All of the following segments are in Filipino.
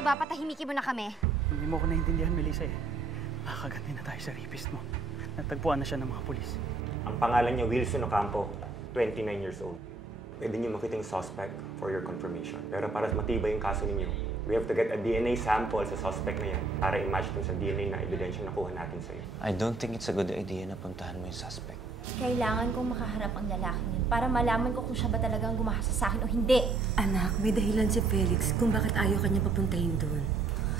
Pwede ba patahimikin mo na kami? Hindi mo ko naintindihan, Melissa eh. Makakaganti na tayo sa rapist mo. Natagpuan na siya ng mga pulis. Ang pangalan niya Wilson Ocampo, 29 years old. Pwede niyo makita yung suspect for your confirmation. Pero para matibay yung kaso ninyo, we have to get a DNA sample sa suspect na yan para i-match dun sa DNA na ebidensya nakuha natin sa'yo. I don't think it's a good idea na puntahan mo yung suspect. Kailangan kong makaharap ang lalaking yun para malaman ko kung siya ba talagang gumahasa sa akin o hindi. Anak, may dahilan si Felix kung bakit ayaw kanya papuntahin doon.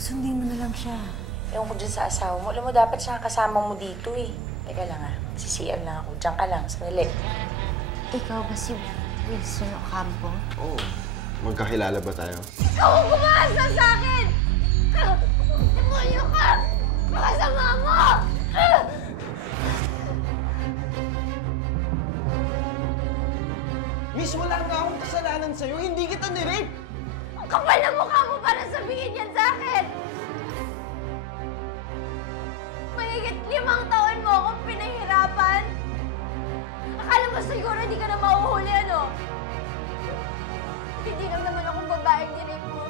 Sundin mo na lang siya. Ewan ko dyan sa asawa mo. Alam mo, dapat siya kasama mo dito eh. Teka lang ah, sisiyan lang ako. Diyan ka lang, sandali. Ikaw ba si Wilson Ocampo? Oo. Magkakilala ba tayo? Ikaw ang gumahasa sa akin! Demonyo ka! Makasama mo! Miss, wala nga akong kasalanan sa'yo. Hindi kita nirape! Ang kapal na mukha mo para sabihin yan sa akin! Mahigit 5 taon mo akong pinahirapan? Akala mo siguro hindi ka na mahuhuli, ano? Hindi lang naman akong babaeng nirape mo.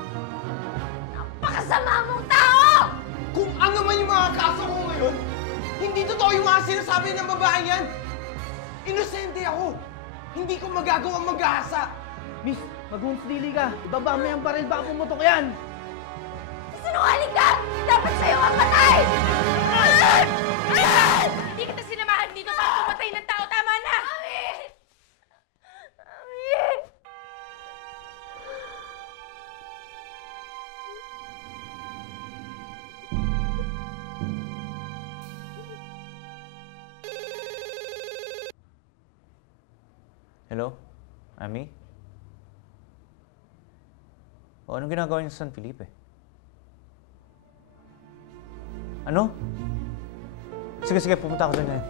Napakasama mong tao! Kung ano man yung mga kaso ko ngayon, hindi totoo yung mga sinasabi ng babae yan! Inosente ako! Hindi ko magagawang maghahasa! Miss, mag-hunsdili ka. Ibaba mo yung baril, baka pumutok yan. Sinungaling ka! Dapat sa'yo ang patay! Hindi kita sinamahan dito para pumatay ng tao. Tama na! Mami! Hello? Ami? O, anong ginagawa niyo sa San Felipe? Ano? Sige, pumunta ako doon ngayon.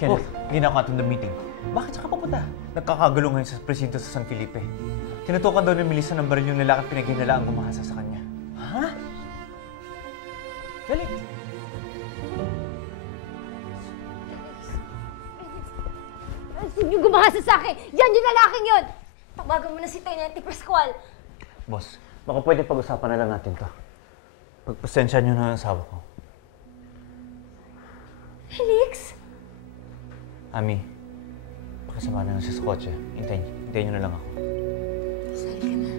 Kenneth, hindi na ako attend the meeting. Bakit siya ka pupunta? Nagkakagulo ngayon sa presinto sa San Felipe. Tinutukan daw ni Melissa ng baril yung lalaki at pinaghinala ang gumahasa sa kanya. Ha? Felix! Sino yung gumahasa sa akin? Yan yung lalaking yun! Tawagan mo na si Teniente Pascual. Boss, baka pwede pag-usapan na lang natin to. Pagpasensya niyo na ang asawa ko. Felix? Ami, pakisama na lang siya sa kotse. Hintayin niyo na lang ako. Sali ka na.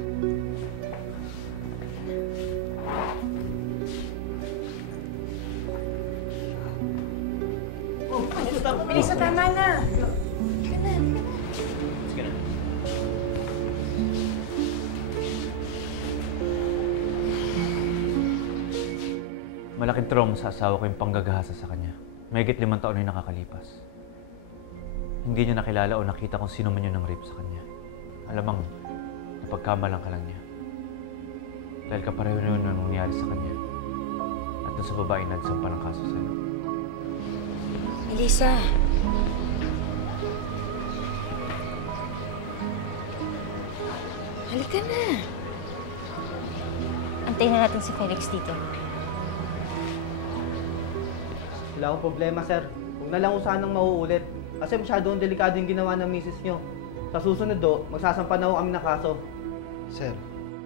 Melissa, tama na! Sige na. Malaking trauma sa asawa ko yung panggagahasa sa kanya. Mahigit 5 taon na yung nakakalipas. Hindi niya nakilala o nakita kung sino man yun ng rape sa kanya. Alamang, napagkamalang ka lang niya. Dahil kapareho na yun ang nangyari sa kanya. At dun sa babae na nagsampa ng kaso sa'yo. Melissa. Halika na. Antayin na natin si Felix dito. Wala akong problema, sir. Huwag na lang sanang mauulit. Kasi masyadong delikado yung ginawa ng misis nyo. Sa susunod do, magsasampa na ho kami ng kaso. Sir,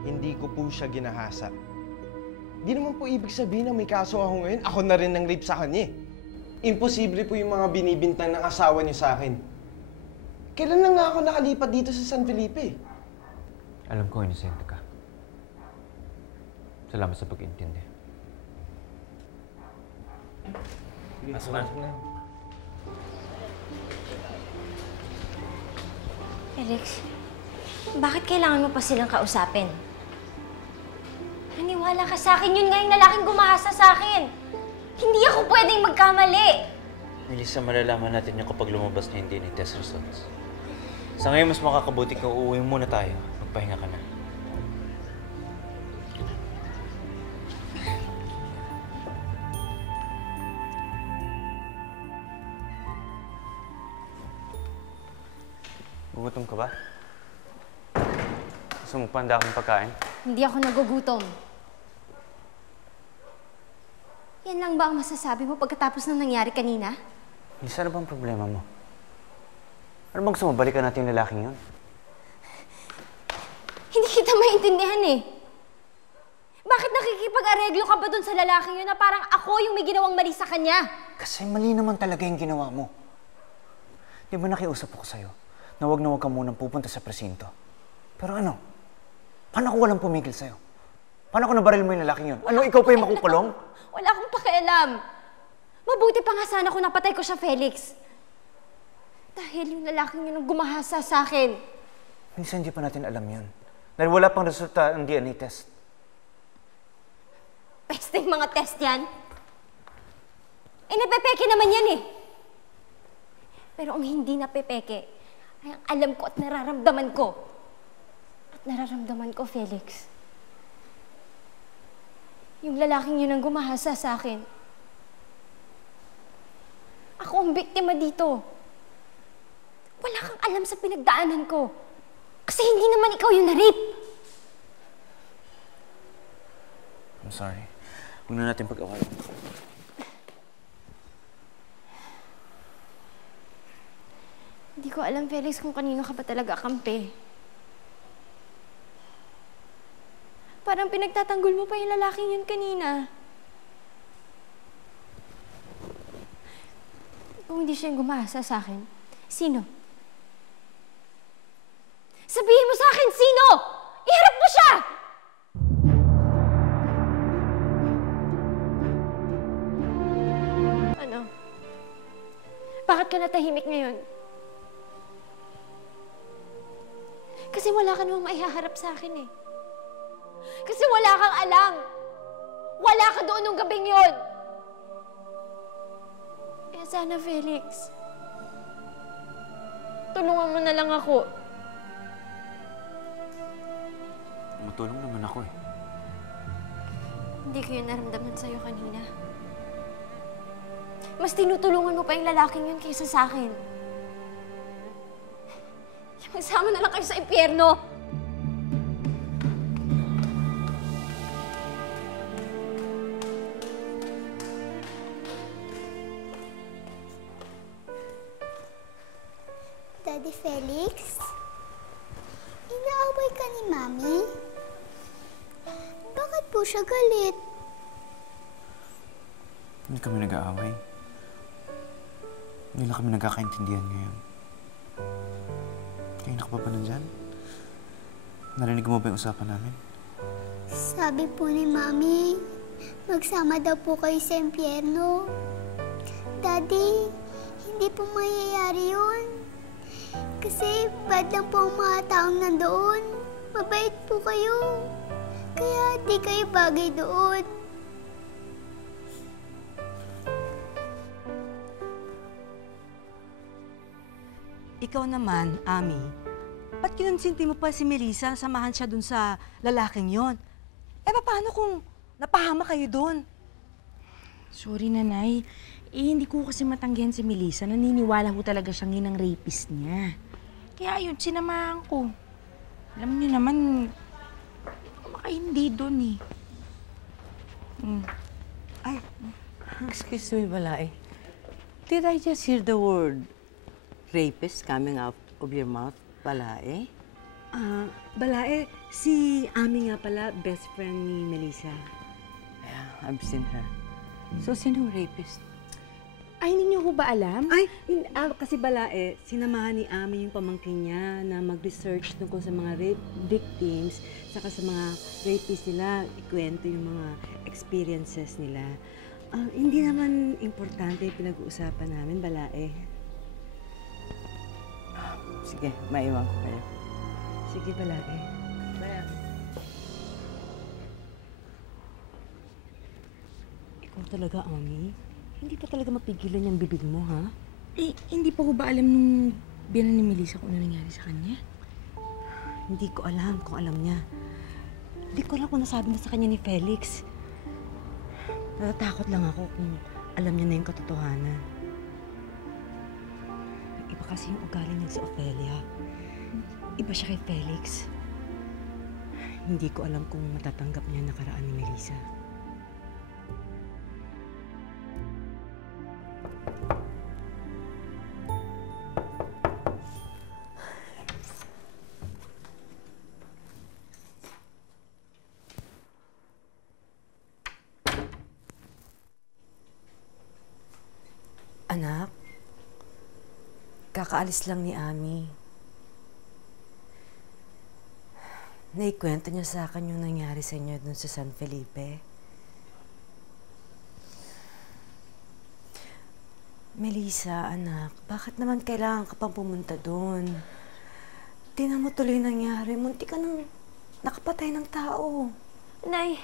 hindi ko po siya ginahasa. Di naman po ibig sabihin na may kaso ako ngayon, ako na rin ng rape sa kanya. Imposible po yung mga binibintang ng asawa niyo sa akin. Kailan lang nga ako nakalipat dito sa San Felipe? Alam ko, inosente ka. Salamat sa pag-intindi. Pasok na. Felix, bakit kailangan mo pa silang kausapin? Naniwala ka sa akin, yun nga yung lalaking gumahasa sa akin. Hindi ako pwedeng magkamali. Melissa, malalaman natin yung kapag lumabas na yung DNA test results. Sa ngayon, mas makakabuti kung uuwi muna tayo. Magpahinga ka na. Gugutom ka ba? Gusto mo panda akong pagkain? Hindi ako nagugutom. Yan lang ba ang masasabi mo pagkatapos ng nangyari kanina? Lisa, ano bang problema mo? Ano bang gusto mo? Balikan natin yung lalaking yun? Hindi kita lang maintindihan eh. Bakit nakikipag-areglo ka ba dun sa lalaki yun na parang ako yung may ginawang mali sa kanya? Kasi mali naman talaga yung ginawa mo. Di ba nakiusap ako sa'yo na wag ka munang pupunta sa presinto? Pero ano? Paano kung walang pumigil sa'yo? Paano kung nabaril mo yung lalaking yun? Ano, ikaw pa yung makukulong? Wala akong pakialam. Mabuti pa nga sana kung napatay ko siya, Felix. Dahil yung lalaking yun ang gumahasa sa akin. Minsan hindi pa natin alam yun. Dahil wala pang resulta ng DNA test. Pesting mga test yan. Eh, napepeke naman yan eh. Pero ang hindi napepeke ay ang alam ko at nararamdaman ko. At nararamdaman ko, Felix. Yung lalaking yun ang gumahasa sa akin. Ako ang biktima dito. Wala kang alam sa pinagdaanan ko. Kasi hindi naman ikaw yung na-rape. I'm sorry. Huwag na natin pag-awalan. Hindi ko alam, Felix, kung kanino ka ba talaga kampi. Parang pinagtatanggol mo pa yung lalaking yun kanina. Kung hindi siya yung gumahasa sa akin, sino? Sabihin mo sa akin, sino? Iharap mo siya! Ano? Bakit ka natahimik ngayon? Kasi wala ka namang maihaharap sa akin eh. Kasi wala kang alam. Wala ka doon nung gabing yun. Kaya sana, Felix, tulungan mo na lang ako. Matulong naman ako eh. Hindi ko yun naramdaman sa'yo kanina. Mas tinutulungan mo pa yung lalaking yun kaysa sa akin. Magsama na lang kayo sa impyerno! Daddy Felix? Inaaway ka ni Mami? Bakit po siya galit? Hindi kami nag-aaway. Hindi lang kami nagkakaintindihan ngayon. Kayo na ka pa ba nandyan? Narinig mo ba yung usapan namin? Sabi po ni Mami, magsama daw po kayo sa impyerno. Daddy, hindi po mayayari yun. Kasi bad lang po ang mga taong nandoon. Mabait po kayo. Kaya di kayo bagay doon. Ikaw naman, Ami, ba't kinonsinti mo pa si Melissa na samahan siya dun sa lalaking yon? Eh, paano kung napahama kayo dun? Sorry, Nanay. Hindi ko kasi matanggihan si Melissa. Naniniwala ko talaga siyang yun ang rapist niya. Kaya yun, sinamahan ko. Alam niyo naman, baka hindi dun eh. Ay, excuse me, Balay. Did I just hear the word rapist coming out of your mouth, Balae? Balae, si Ami nga pala, best friend ni Melissa. Yeah, I've seen her. So, sino rapist? Ay, hindi niyo ho ba alam? Ay, kasi Balae, sinamahan ni Ami yung pamangkin niya na mag-research tungkol sa mga rape victims, saka sa mga rapists nila, ikwento yung mga experiences nila. Hindi naman importante yung pinag-uusapan namin, Balae. Sige, maiwan ko kayo. Sige, Balae. Ikaw talaga, Ami? Hindi pa talaga mapigilan yung bibig mo, ha? Eh, hindi pa ko ba alam nung biyanan ni Melissa kung ano nangyari sa kanya? Hindi ko alam kung alam niya. Hindi ko alam kung nasabi na sa kanya ni Felix. Natatakot lang ako kung alam niya na yung katotohanan. Iba kasi yung ugali niya si Ophelia. Iba siya kay Felix. Hindi ko alam kung matatanggap niya ang nakaraan ni Melissa. Anak, kakaalis lang ni Ami. Naikwento niya sa akin yung nangyari sa inyo dun sa San Felipe. Melissa, anak, bakit naman kailangan ka pang pumunta doon? Tingnan mo tuloy nangyari. Munti ka nang nakapatay ng tao. Nay,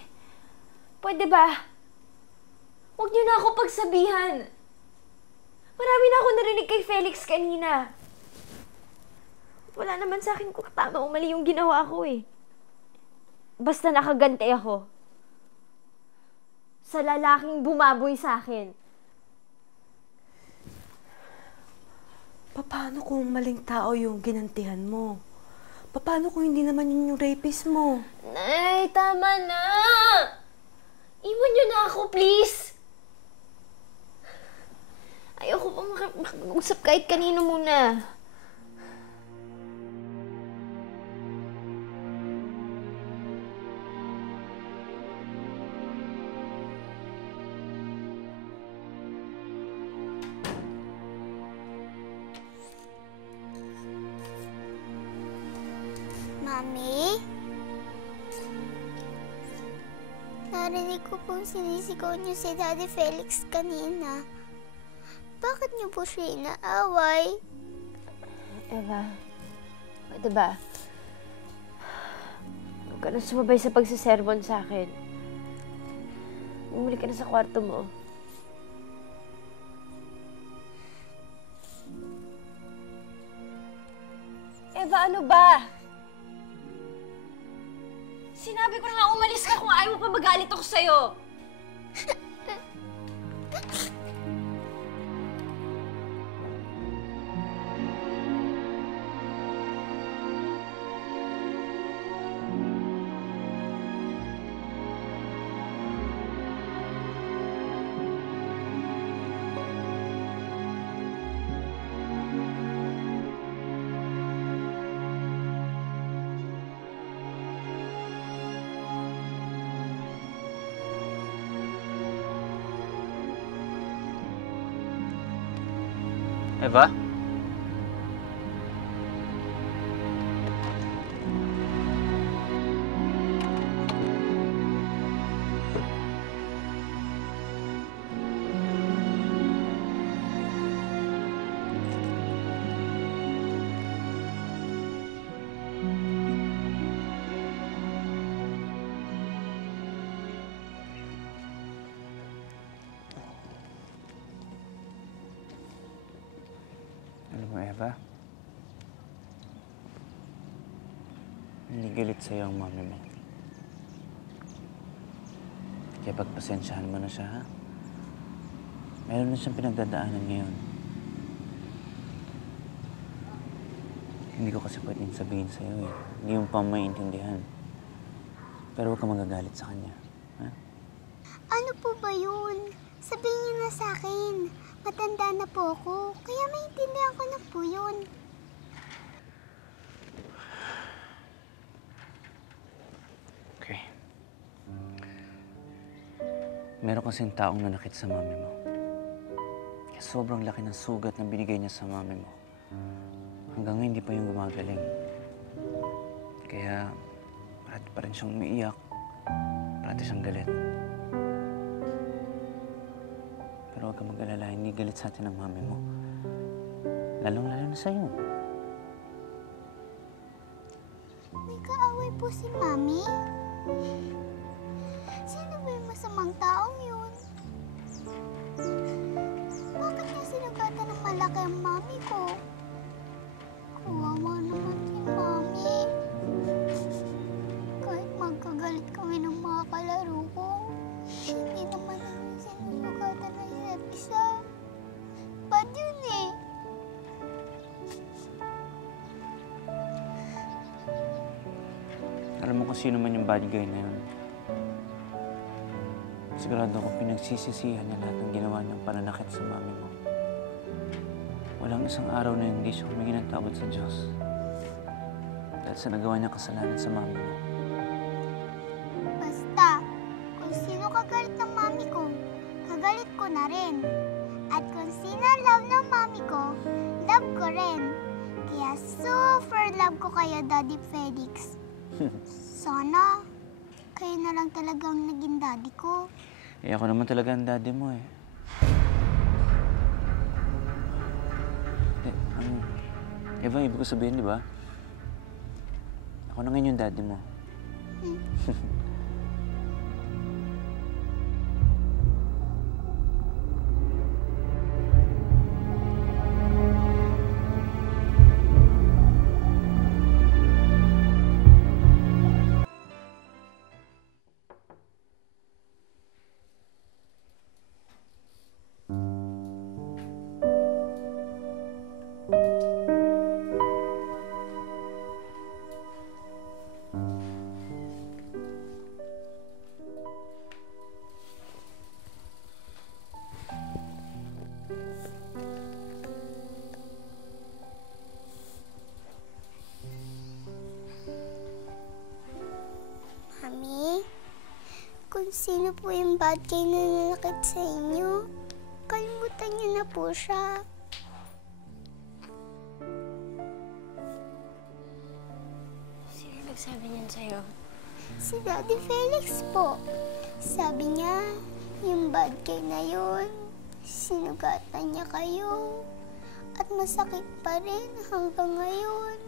pwede ba? Huwag niyo na ako pagsabihan. Marami na ako narinig kay Felix kanina. Wala naman sa akin kung tama o mali yung ginawa ko eh. Basta nakagante ako sa lalaking bumaboy sa akin. Paano kung maling tao yung ginantihan mo? Paano kung hindi naman yun yung rapist mo? Nay, tama na! Iwan niyo na ako, please! Ayoko pa makag-usap kahit kanino muna. Mami? Narinig ko pong sinisigaw niyo si Daddy Felix kanina. Bakit niyo po siya inaaway? Eva, pwede ba? Huwag ka na sumabay sa pagsisermon sa akin. Bumalik ka na sa kwarto mo. Eva, ano ba? Sinabi ko na nga umalis ka kung ayaw mo pa magalit ako sa'yo. Eva? Alam mo, Eva, hindi galit sa'yo ang mami mo. Kaya pagpasensyahan mo na siya, ha? Meron na siyang pinagdadaanan ngayon. Hindi ko kasi pwedeng sabihin sa'yo, eh. Hindi mo pa maiintindihan. Pero huwag ka magagalit sa kanya, ha? Ano po ba yun? Sabihin niyo na sa akin. Matanda na po ako, kaya maintindihan ko na po yun. Okay. Meron kasing taong nanakit sa mami mo. Kaya sobrang laki ng sugat na binigay niya sa mami mo. Hanggang ngayon hindi pa yung gumagaling. Kaya parati pa rin siyang umiiyak. Parati siyang galit. Pero huwag ka mag-alala, hindi galit sa atin ang mami mo. Lalong-lalo na sa'yo. May kaaway po si Mami? Sino ba yung masamang taong yun? Bakit niya sinugatan ng malaki ang mami ko? Kawawa naman si Mami. Kahit magkagalit kami ng mga kalaro ko, hindi naman namin sinusugatan ng isa't isa. Bad yun eh. Alam mo kung sino man yung bad guy na yun. Sigurado ako pinagsisisihan niya lahat ng ginawa niyang pananakit sa mami mo. Walang isang araw na hindi siya humingi ng tawad sa Diyos. Dahil sa nagawa niya kasalanan sa mami mo. Basta, kung sino kagalit ng mami ko, kagalit ko na rin. At kung sino ang love ng mami ko, love ko rin. Kaya super love ko kayo, Daddy Felix. Sana, kayo na lang talagang naging daddy ko. Eh, ako naman talaga ang daddy mo eh. Eva, ibig ko sabihin, di ba? Ako na ngayon yung daddy mo. Mami, kung sino po yung bad guy na nanakit sa inyo, kalimutan niyo na po siya. Sino nagsabi niyan sa'yo? Si Daddy Felix po. Sabi niya, yung bad guy na yun, sinugatan niya kayo. At masakit pa rin hanggang ngayon.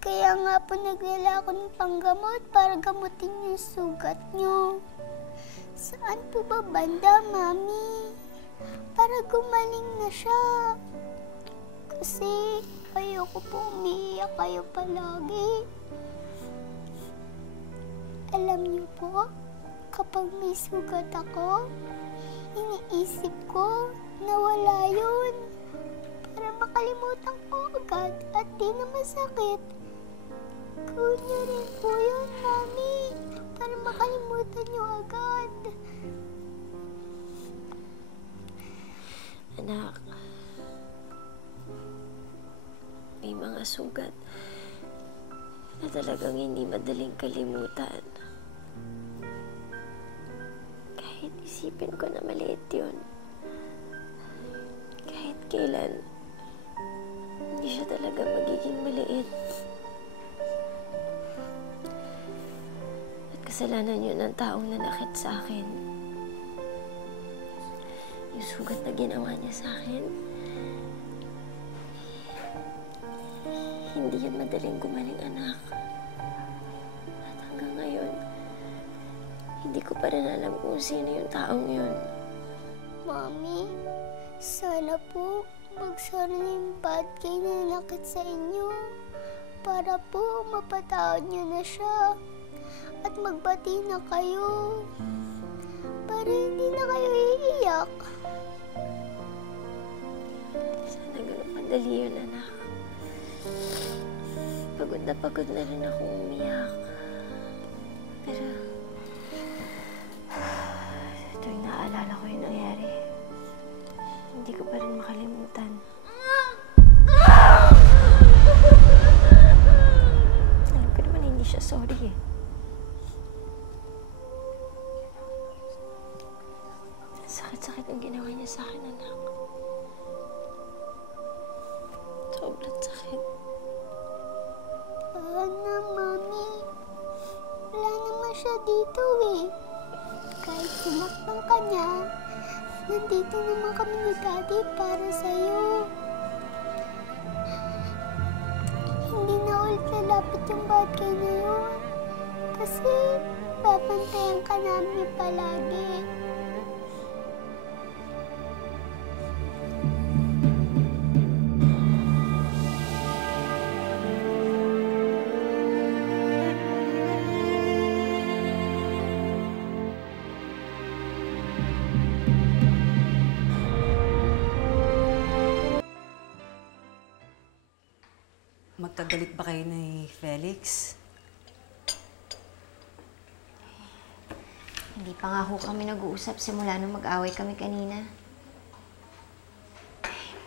Kaya nga po naglala ako ng panggamot para gamutin yung sugat niyo. Saan po ba banda, Mami? Para gumaling na siya. Kasi ayoko po umiiyak kayo palagi. Alam niyo po, kapag may sugat ako, iniisip ko na wala yun. Para makalimutan ko agad at di na masakit. Gawin niyo rin po yun, Mami. Para makalimutan niyo agad. Anak, may mga sugat na talagang hindi madaling kalimutan. Kahit isipin ko na maliit yun, kahit kailan, hindi siya talaga magiging maliit. At kasalanan yun ng taong nanakit sa akin. Yung sugat na ginawa niya sa akin, hindi yun madaling gumaling, anak. At hanggang ngayon, hindi ko pa rin alam kung sino yung taong yun. Mami, sana po magsara na yung bad guy na nanakit sa inyo. Para po mapatawad niyo na siya. At magbati na kayo. Para hindi na kayo iiyak. Sana ganun kadali yun, anak. Pagod na rin akong umiyak. Pero, tuwing naaalala ko yung nangyari, hindi ko pa rin makalimutan. Alam ko naman hindi siya sorry eh. Sakit-sakit ang ginawa niya sa akin, anak. Sobrang sakit. Sana, Mami. Wala naman siya dito eh. Kahit sinaktan ka niya, nandito naman kami ni Daddy para sa'yo. Hindi na ulit lalapit yung bad guy na yun. Kasi babantayan ka namin palagi. Magkagalit ba kayo ni Felix? Hindi pa nga ho kami nag-uusap simula nung mag-away kami kanina.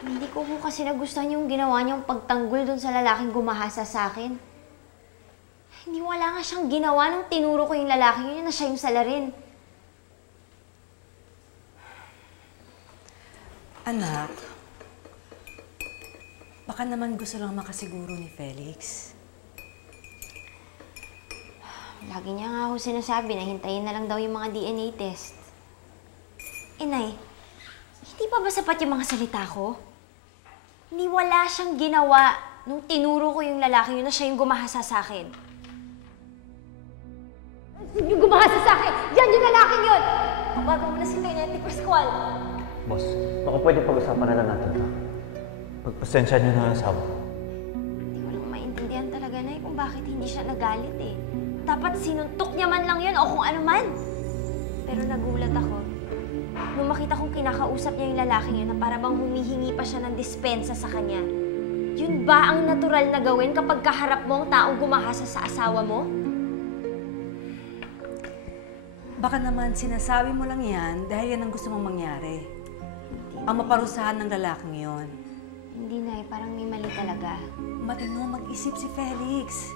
Hindi ko ho kasi nagustuhan yung ginawa niyang pagtanggol dun sa lalaking gumahasa sa akin. Hindi wala nga siyang ginawa nung tinuro ko yung lalaking yun na siya yung salarin. Anak, baka naman gusto lang makasiguro ni Felix. Lagi niya nga ako sinasabi na hintayin na lang daw yung mga DNA test. Nay, hindi pa ba sapat yung mga salita ko? Hindi wala siyang ginawa nung tinuro ko yung lalaki yun na siya yung gumahasa sa akin. Yung gumahasa sa akin! Yan yung lalaking yun! Kabago mo na si Lieutenant Pascual. Boss, baka pwede pag-usapan na lang natin ito. Pagpasensya niyo na ang asawa. Hindi ko lang maintindihan talaga, Nay, kung bakit hindi siya nagalit eh. Dapat sinuntok niya man lang yun o kung ano man. Pero nagulat ako nung makita kong kinakausap niya yung lalaking yun na para bang humihingi pa siya ng dispensa sa kanya. Yun ba ang natural na gawin kapag kaharap mo ang taong gumahasa sa asawa mo? Baka naman sinasabi mo lang yan dahil yan ang gusto mong mangyari. Ang maparusahan ng lalaking yon. Hindi, Nay. Parang may mali talaga. Matino mag-isip si Felix.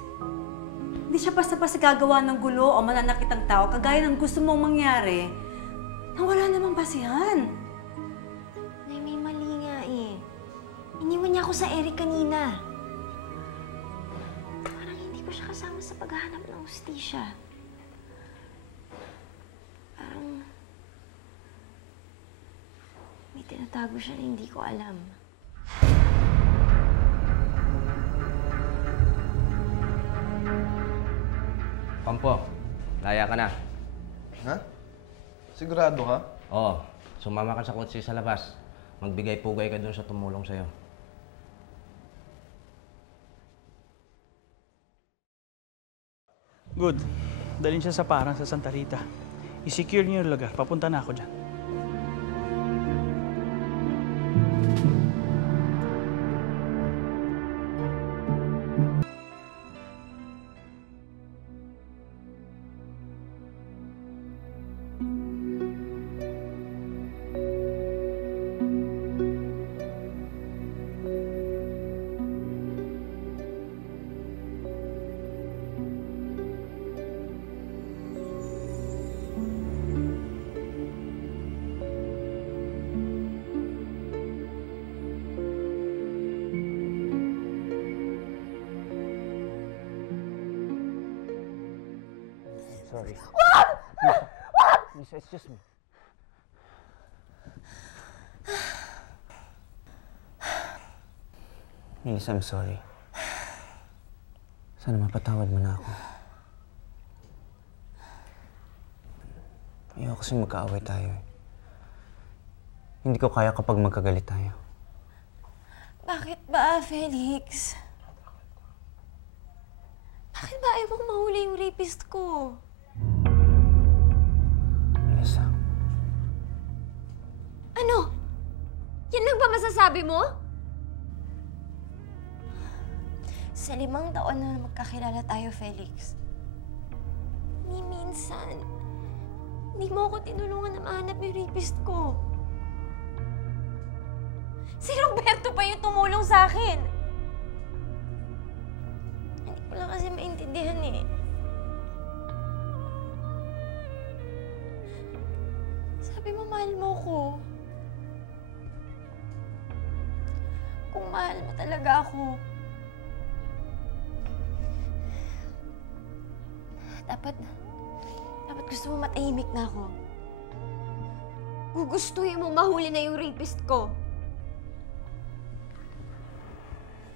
Hindi siya basta-basta gagawa ng gulo o mananakit ang tao kagaya ng gusto mong mangyari na wala namang basihan. Nay, may mali nga eh. Iniwan niya ako sa Eric kanina. Parang hindi ko siya kasama sa paghahanap ng hustisya. Parang may tinatago siya na hindi ko alam. Kampo, laya ka na. Ha? Sigurado ka? Oo, sumama ka sa kotse sa labas. Magbigay-pugay ka dun sa tumulong sa'yo. Good. Dalhin siya sa parang sa Santa Rita. I-secure niyo yung lugar. Papunta na ako dyan. Sorry. Lisa, it's just me. Lisa, I'm sorry. Sana mapatawad mo na ako. Ayoko kasi magkaaway tayo eh. Hindi ko kaya kapag magkagalit tayo. Bakit ba, Felix? Bakit ba ayaw mong mahuli yung rapist ko? Lisa. Ano? Yan lang ba masasabi mo? Sa 5 taon na magkakilala tayo, Felix. Ni minsan, hindi mo ako tinulungan na mahanap yung rapist ko. Si Roberto pa yung tumulong sa akin. Hindi ko lang kasi maintindihan eh. Sabi mo, mahal mo ko. Kung mahal mo talaga ako, dapat gusto mo matahimik na ako. Gugustuhin mo mahuli na yung rapist ko.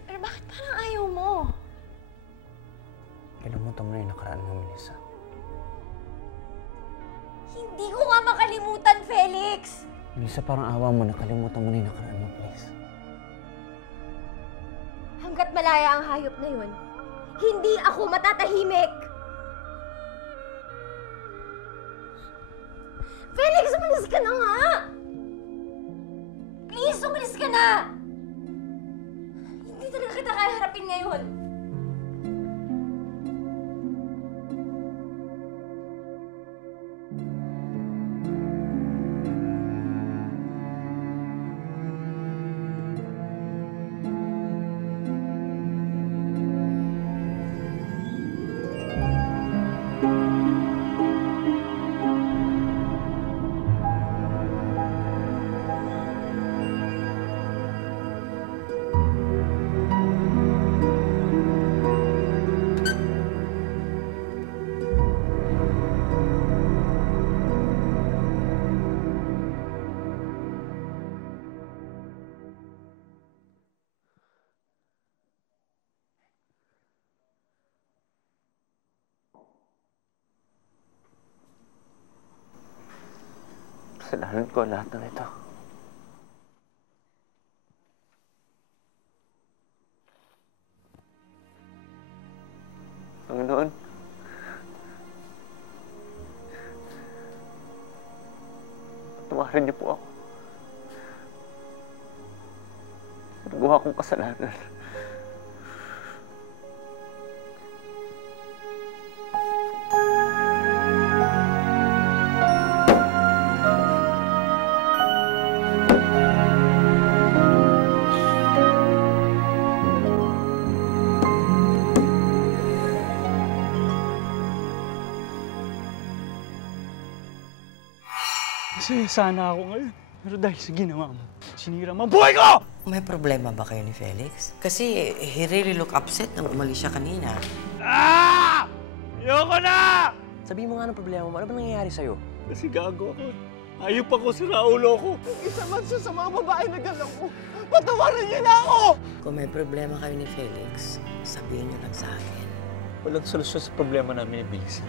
Pero bakit parang ayaw mo? Kalimutan mo na yung nakaraan mo, Melissa. Hindi ko nga makalimutan, Felix! Melissa, parang awa mo na kalimutan mo na yung nakaraan mo, please. Hanggat malaya ang hayop na yun, hindi ako matatahimik! Felix, umalis ka na nga! Please, umalis ka na! Hindi talaga kita kaya harapin ngayon. Kasalanan ko lahat ng ito. Panginoon, patawarin niyo po ako. Nagawa kong kasalanan. Masaya sana ako ngayon. Pero dahil sa ginawa mo, sinira mo ang buhay ko! May problema ba kayo ni Felix? Kasi he really look upset nang umalis siya kanina. Ah! Ayoko na! Sabihin mo nga ng problema mo, ano ba nangyayari sa'yo? Kasi gago ako. Ayop ako, sira ulo ko. Isa man siya sa mga babae na galaw ko. Patawarin niyo na ako! Kung may problema kayo ni Felix, sabihin niyo lang sa akin. Walang solusyon sa problema namin ni Bilisa.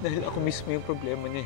Dahil ako mismo yung problema niya.